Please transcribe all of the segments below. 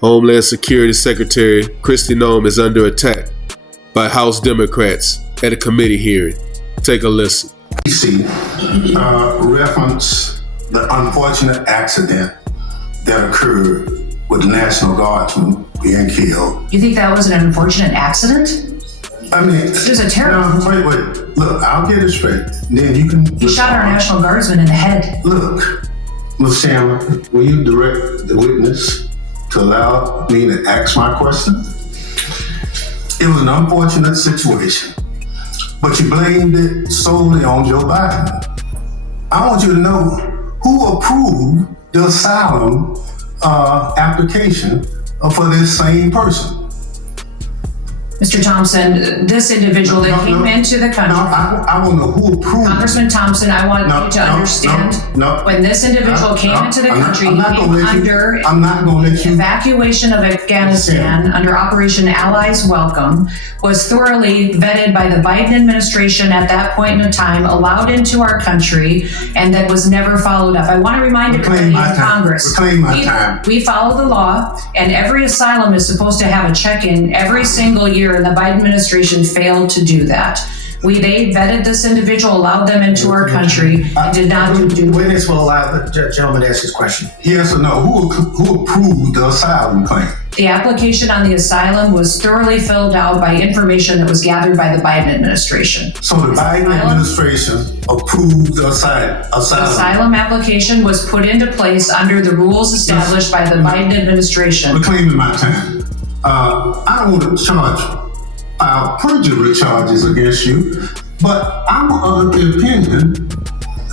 Homeland Security Secretary Kristi Noem is under attack by House Democrats at a committee hearing. Take a listen. DC reference the unfortunate accident that occurred with the National Guardsman being killed. You think that was an unfortunate accident? I mean, it was a terrible. No, wait. Look, I'll get it straight. Then you can. He shot our National Guardsman in the head. Look, Ms. Chandler, will you direct the witness to allow me to ask my question? It was an unfortunate situation, but you blamed it solely on Joe Biden. I want you to know who approved the asylum application for this same person. Mr. Thompson, this individual that came into the country. No, I want to know who approved. Congressman Thompson, I want you to understand when this individual came into the country, he came under evacuation of Afghanistan under Operation Allies Welcome, was thoroughly vetted by the Biden administration at that point in time, allowed into our country, and that was never followed up. I want to remind everybody in Congress, we follow the law, and every asylum is supposed to have a check-in every single year, and the Biden administration failed to do that. They vetted this individual, allowed them into our country, and did not do the witness will allow the gentleman to ask his question. Yes or no? Who approved the asylum claim? The application on the asylum was thoroughly filled out by information that was gathered by the Biden administration. So the Biden administration approved the asylum. The asylum application was put into place under the rules established by the Biden administration. Reclaiming my time. I don't want to file perjury charges against you, but I'm of the opinion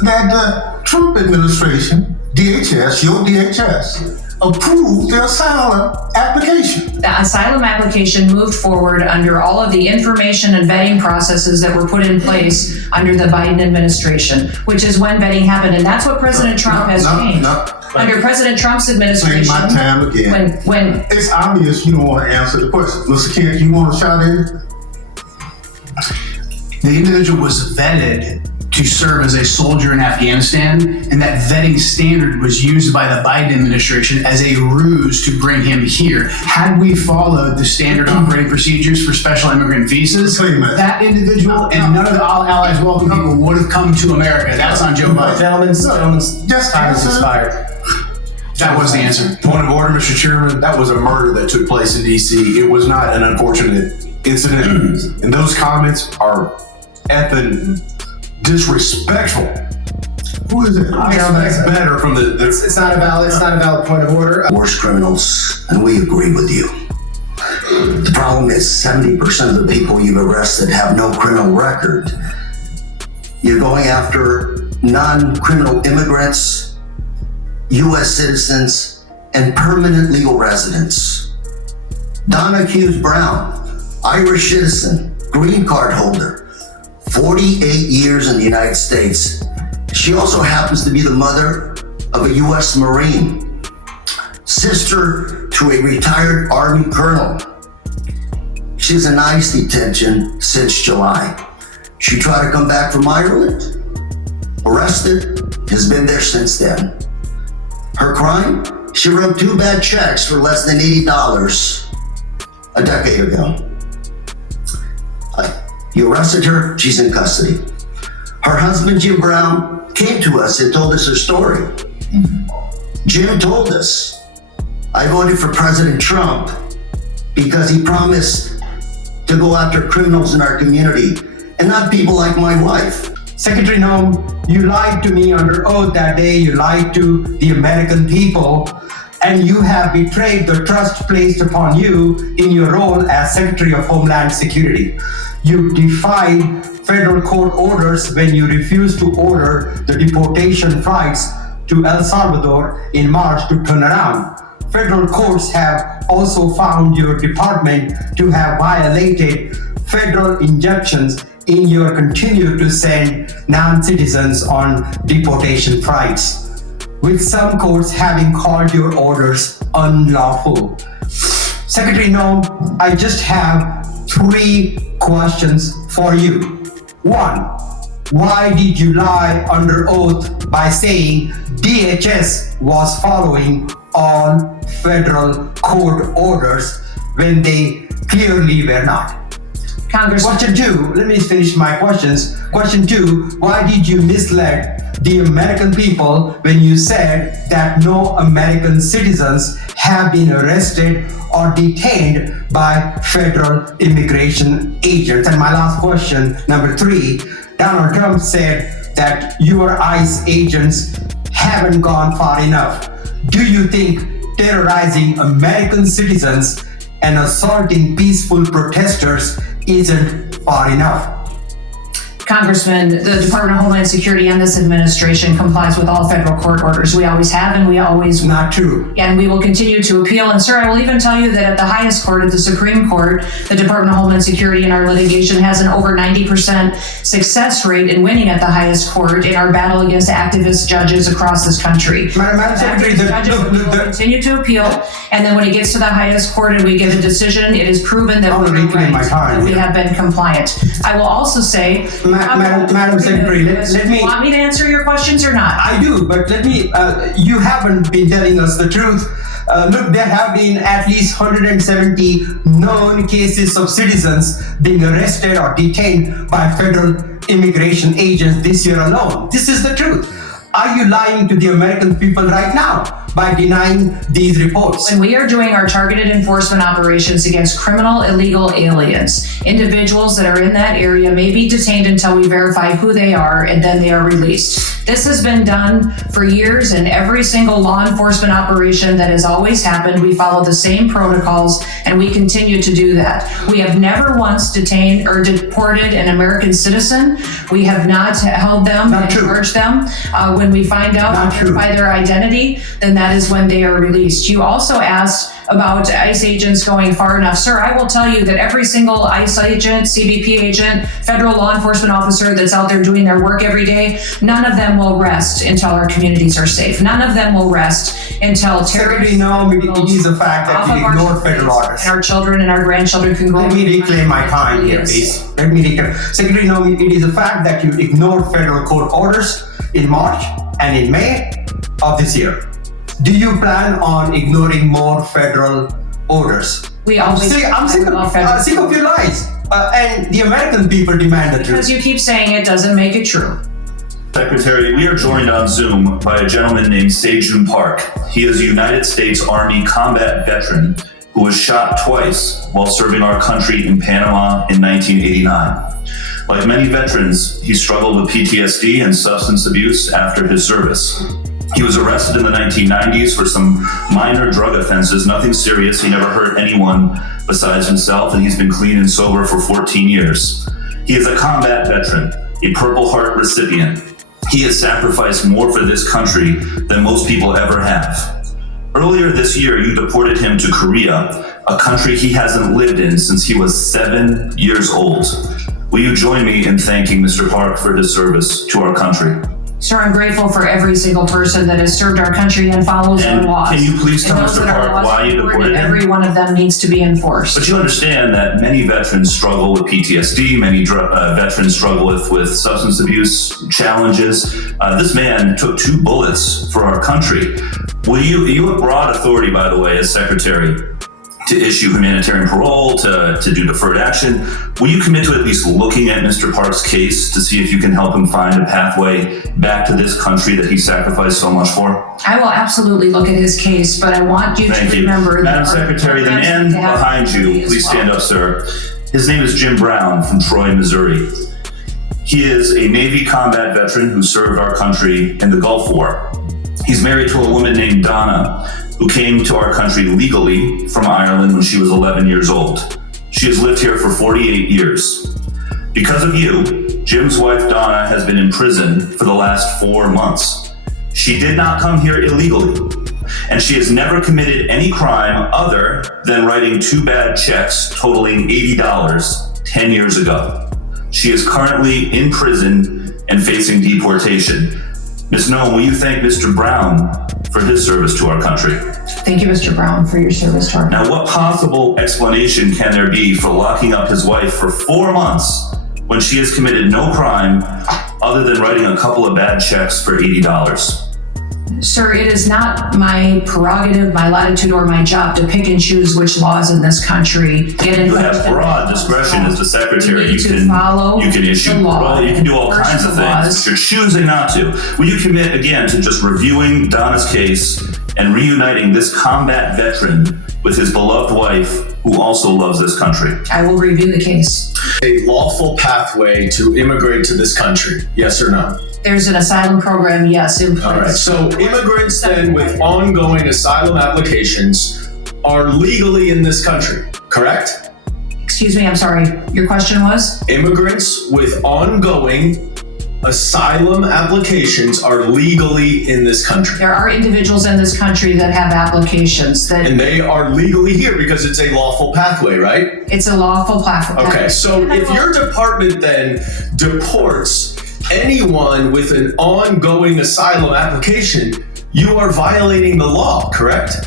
that the Trump administration, DHS, your DHS, approved the asylum application. The asylum application moved forward under all of the information and vetting processes that were put in place under the Biden administration, which is when vetting happened. And that's what President Trump has changed. Under President Trump's administration. My time again. When it's obvious you don't want to answer the question. Mr. Kent, you want to shout in? The individual was vetted to serve as a soldier in Afghanistan, and that vetting standard was used by the Biden administration as a ruse to bring him here. Had we followed the standard operating procedures for special immigrant visas, that individual and none of the Allies Welcome people would have come to America. That's on Joe Biden. Gentlemen's time is expired. That was the answer. Point of order, Mr. Chairman. That was a murder that took place in D.C. It was not an unfortunate incident. And those comments are effing disrespectful. Who is it? I expect better from the It's not a valid point of order. Worst criminals, and we agree with you. The problem is 70% of the people you've arrested have no criminal record. You're going after non-criminal immigrants, U.S. citizens, and permanent legal residents. Donna Hughes Brown, Irish citizen, green card holder, 48 years in the United States. She also happens to be the mother of a U.S. Marine, sister to a retired Army colonel. She's in ICE detention since July. She tried to come back from Ireland, arrested, has been there since then. Her crime? She wrote 2 bad checks for less than $80 a decade ago. You arrested her, she's in custody. Her husband, Jim Brown, came to us and told us her story. Jim told us, I voted for President Trump because he promised to go after criminals in our community and not people like my wife. Secretary Noem, you lied to me under oath that day. You lied to the American people, and you have betrayed the trust placed upon you in your role as Secretary of Homeland Security. You defied federal court orders when you refused to order the deportation flights to El Salvador in March to turn around. Federal courts have also found your department to have violated federal injunctions in your continue to send non-citizens on deportation flights, with some courts having called your orders unlawful. Secretary Noem, I just have 3 questions for you. 1, why did you lie under oath by saying DHS was following all federal court orders when they clearly were not. Congressman. Question 2, let me finish my questions. Question 2, why did you mislead the American people when you said that no American citizens have been arrested or detained by federal immigration agents? And my last question, number 3, Donald Trump said that your ICE agents haven't gone far enough. Do you think terrorizing American citizens and assaulting peaceful protesters isn't far enough? Congressman, the Department of Homeland Security and this administration complies with all federal court orders. We always have and we always will. Not true. And we will continue to appeal. And sir, I will even tell you that at the highest court, at the Supreme Court, the Department of Homeland Security in our litigation has an over 90% success rate in winning at the highest court in our battle against activist judges across this country. Madam Secretary, we will continue to appeal. And then when it gets to the highest court and we give a decision, it is proven that we have been compliant. I will also say, Madam Secretary, let me... Want me to answer your questions or not? I do, but let me... you haven't been telling us the truth. Look, there have been at least 170 known cases of citizens being arrested or detained by federal immigration agents this year alone. This is the truth. Are you lying to the American people right now by denying these reports? When we are doing our targeted enforcement operations against criminal illegal aliens, individuals that are in that area may be detained until we verify who they are and then they are released. This has been done for years in every single law enforcement operation that has always happened. We follow the same protocols and we continue to do that. We have never once detained or deported an American citizen. We have not held them and charged them. When we find out and verify their identity, then that is when they are released. You also asked about ICE agents going far enough. Sir, I will tell you that every single ICE agent, CBP agent, federal law enforcement officer that's out there doing their work every day, none of them will rest until our communities are safe. None of them will rest until terrorists... Secretary Noem, it is a fact that you ignore federal orders. And our children and our grandchildren can go... Let me reclaim my time here, please. Let me reclaim. Secretary Noem, it is a fact that you ignored federal court orders in March and in May of this year. Do you plan on ignoring more federal orders? I'm sick of your lies. And the American people demand the truth. Because you keep saying it doesn't make it true. Secretary, we are joined on Zoom by a gentleman named Sejun Park. He is a United States Army combat veteran who was shot twice while serving our country in Panama in 1989. Like many veterans, he struggled with PTSD and substance abuse after his service. He was arrested in the 1990s for some minor drug offenses, nothing serious. He never hurt anyone besides himself, and he's been clean and sober for 14 years. He is a combat veteran, a Purple Heart recipient. He has sacrificed more for this country than most people ever have. Earlier this year, you deported him to Korea, a country he hasn't lived in since he was 7 years old. Will you join me in thanking Mr. Park for his service to our country? Sir, I'm grateful for every single person that has served our country and follows our laws. Can you please tell Mr. Park why you deported him? Every one of them needs to be enforced. But you understand that many veterans struggle with PTSD, many veterans struggle with substance abuse challenges. This man took 2 bullets for our country. You have broad authority, by the way, as Secretary, to issue humanitarian parole, to do deferred action. Will you commit to at least looking at Mr. Park's case to see if you can help him find a pathway back to this country that he sacrificed so much for? I will absolutely look at his case, but I want you to remember... Madam Secretary, the man behind you, please stand up, sir. His name is Jim Brown from Troy, Missouri. He is a Navy combat veteran who served our country in the Gulf War. He's married to a woman named Donna, who came to our country legally from Ireland when she was 11 years old. She has lived here for 48 years. Because of you, Jim's wife Donna has been in prison for the last 4 months. She did not come here illegally, and she has never committed any crime other than writing 2 bad checks totaling $80 10 years ago. She is currently in prison and facing deportation. Ms. Noem, will you thank Mr. Brown for his service to our country? Thank you, Mr. Brown, for your service to our country. Now, what possible explanation can there be for locking up his wife for 4 months when she has committed no crime other than writing a couple of bad checks for $80? Sir, it is not my prerogative, my latitude, or my job to pick and choose which laws in this country get in. You have broad discretion as the secretary. You can follow you can issue the law. well, you can do all kinds of things, but you're choosing not to. Will you commit again to just reviewing Donna's case and reuniting this combat veteran with his beloved wife, who also loves this country? I will review the case. A lawful pathway to immigrate to this country, yes or no? There's an asylum program, yes, in place. All right, so immigrants then with ongoing asylum applications are legally in this country, correct? Excuse me, I'm sorry. Your question was? Immigrants with ongoing asylum applications are legally in this country. There are individuals in this country that have applications that... And they are legally here because it's a lawful pathway, right? It's a lawful pathway. Okay, so if your department then deports anyone with an ongoing asylum application, you are violating the law, correct?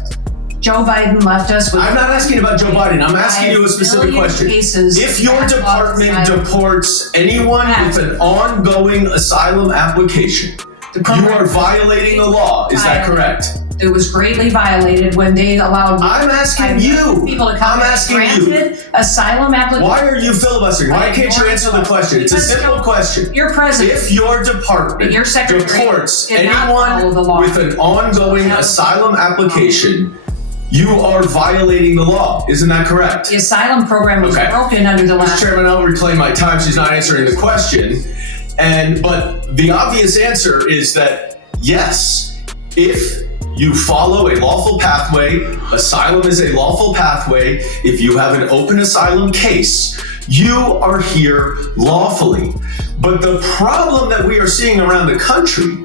Joe Biden left us with... I'm not asking about Joe Biden. I'm asking you a specific question. If your department deports anyone with an ongoing asylum application, you are violating the law. Is that correct? It was greatly violated when they allowed... I'm asking you. People to come. I'm asking you. Asylum application. Why are you filibustering? Why can't you answer the question? It's a simple question. Your president... If your department deports anyone with an ongoing asylum application, you are violating the law. Isn't that correct? The asylum program was broken under the last... Mr. Chairman, I'll reclaim my time. She's not answering the question. But the obvious answer is that yes, if you follow a lawful pathway, asylum is a lawful pathway. If you have an open asylum case, you are here lawfully. But the problem that we are seeing around the country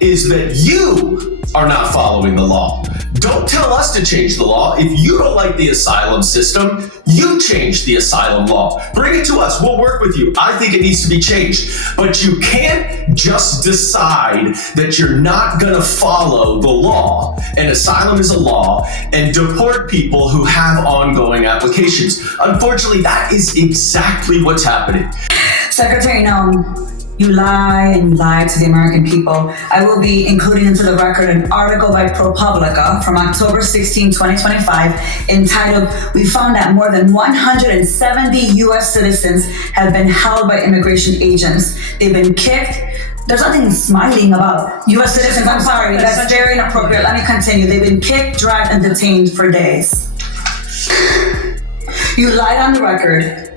is that you are not following the law. Don't tell us to change the law. If you don't like the asylum system, you change the asylum law. Bring it to us. We'll work with you. I think it needs to be changed. But you can't just decide that you're not going to follow the law, and asylum is a law, and deport people who have ongoing applications. Unfortunately, that is exactly what's happening. Secretary Noem, you lie and you lie to the American people. I will be including into the record an article by ProPublica from October 16, 2025, entitled, "We found that more than 170 U.S. citizens have been held by immigration agents. They've been kicked." There's nothing smiling about U.S. citizens. I'm sorry, that's very inappropriate. Let me continue. They've been kicked, dragged, and detained for days. You lied on the record,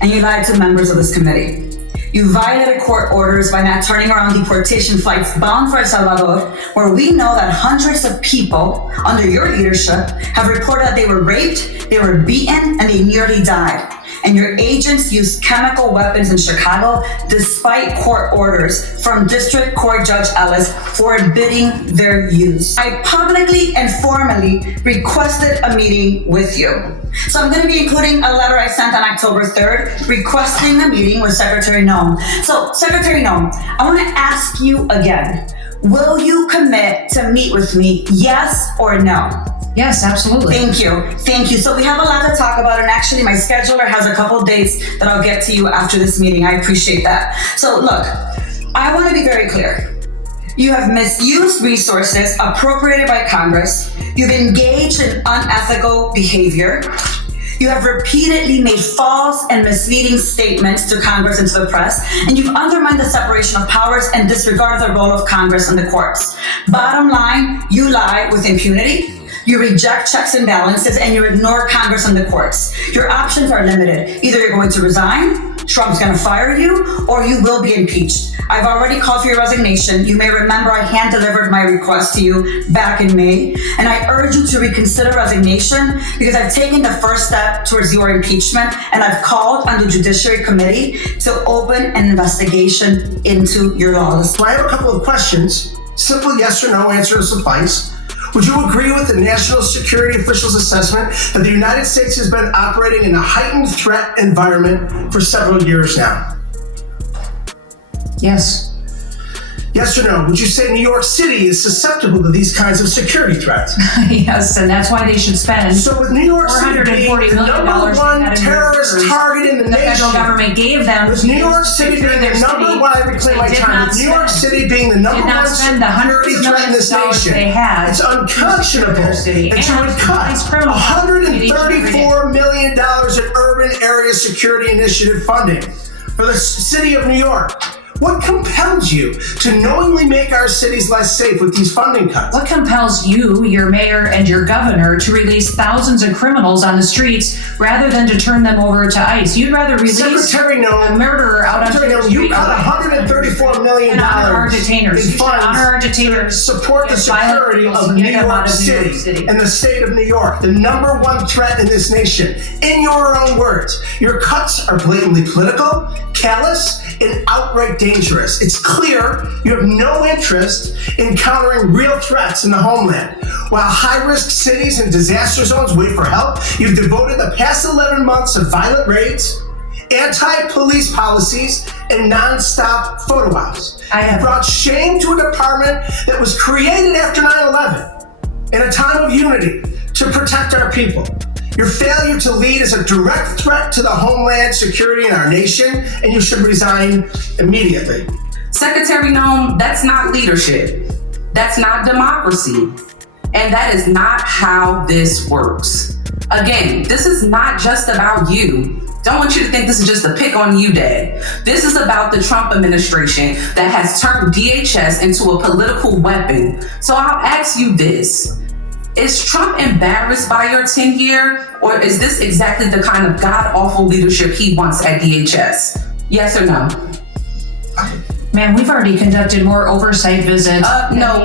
and you lied to members of this committee. You violated court orders by not turning around deportation flights bound for El Salvador, where we know that hundreds of people under your leadership have reported that they were raped, they were beaten, and they nearly died. And your agents used chemical weapons in Chicago despite court orders from District Court Judge Ellis forbidding their use. I publicly and formally requested a meeting with you. So I'm going to be including a letter I sent on October 3rd requesting a meeting with Secretary Noem. So Secretary Noem, I want to ask you again, will you commit to meet with me, yes or no? Yes, absolutely. Thank you. Thank you. So we have a lot to talk about, and actually my scheduler has a couple dates that I'll get to you after this meeting. I appreciate that. So look, I want to be very clear. You have misused resources appropriated by Congress. You've engaged in unethical behavior. You have repeatedly made false and misleading statements to Congress and to the press, and you've undermined the separation of powers and disregarded the role of Congress and the courts. Bottom line, you lie with impunity. You reject checks and balances, and you ignore Congress and the courts. Your options are limited. Either you're going to resign, Trump's going to fire you, or you will be impeached. I've already called for your resignation. You may remember I hand-delivered my request to you back in May, and I urge you to reconsider resignation because I've taken the first step towards your impeachment, and I've called on the Judiciary Committee to open an investigation into your laws. So I have a couple of questions. Simple yes or no answer will suffice. Would you agree with the national security officials' assessment that the United States has been operating in a heightened threat environment for several years now? Yes. Yes or no? Would you say New York City is susceptible to these kinds of security threats? Yes, and that's why they should spend So with New York City being the number one terrorist target in the nation, the federal government gave them. with New York City being the number one, I reclaim my time, with New York City being the number one security threat in this nation, it's unconscionable that you would cut $134 million in urban area security initiative funding for the city of New York. What compels you to knowingly make our cities less safe with these funding cuts? What compels you, your mayor, and your governor to release thousands of criminals on the streets rather than to turn them over to ICE? You'd rather release Secretary Noem, a murderer out on the street. You cut $134 million and honor our detainers. in funds honor our detainers. to support the security of New York City and the state of New York, the number one threat in this nation. In your own words, your cuts are blatantly political, callous, and outright dangerous. It's clear you have no interest in countering real threats in the homeland. While high-risk cities and disaster zones wait for help, you've devoted the past 11 months to violent raids, anti-police policies, and non-stop photo ops. You brought shame to a department that was created after 9/11 in a time of unity to protect our people. Your failure to lead is a direct threat to the homeland security in our nation, and you should resign immediately. Secretary Noem, that's not leadership. That's not democracy. And that is not how this works. Again, this is not just about you. Don't want you to think this is just a pick on you day. This is about the Trump administration that has turned DHS into a political weapon. So I'll ask you this. Is Trump embarrassed by your tenure, or is this exactly the kind of god-awful leadership he wants at DHS? Yes or no? Man, we've already conducted more oversight visits. No.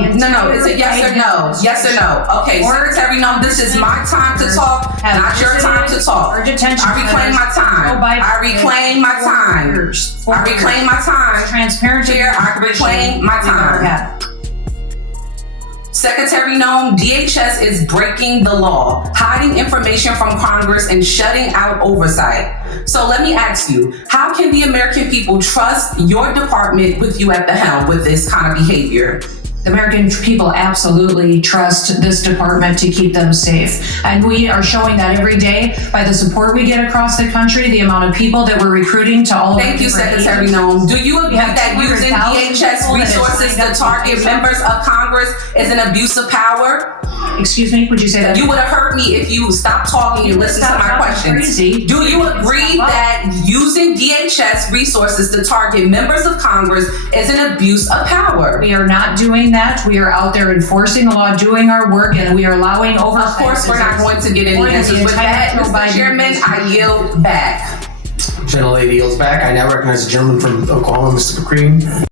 Is it yes or no? Yes or no? Okay, Secretary Noem, this is my time to talk, not your time to talk. I reclaim my time. I reclaim my time. I reclaim my time. Transparent. Here, I reclaim my time. Secretary Noem, DHS is breaking the law, hiding information from Congress, and shutting out oversight. So let me ask you, how can the American people trust your department with you at the helm with this kind of behavior? The American people absolutely trust this department to keep them safe. And we are showing that every day by the support we get across the country, the amount of people that we're recruiting to all of Thank you, Secretary Noem. Do you agree that using DHS resources to target members of Congress is an abuse of power? Excuse me, would you say that? You would have heard me if you stopped talking and listened to my questions. Do you agree that using DHS resources to target members of Congress is an abuse of power? We are not doing that. We are out there enforcing the law, doing our work, and we are allowing oversight. Of course, we're not going to get any answers. With that, Mr. Chairman, I yield back. Gentlelady yields back. I now recognize the gentleman from Oklahoma, Mr. McCrean.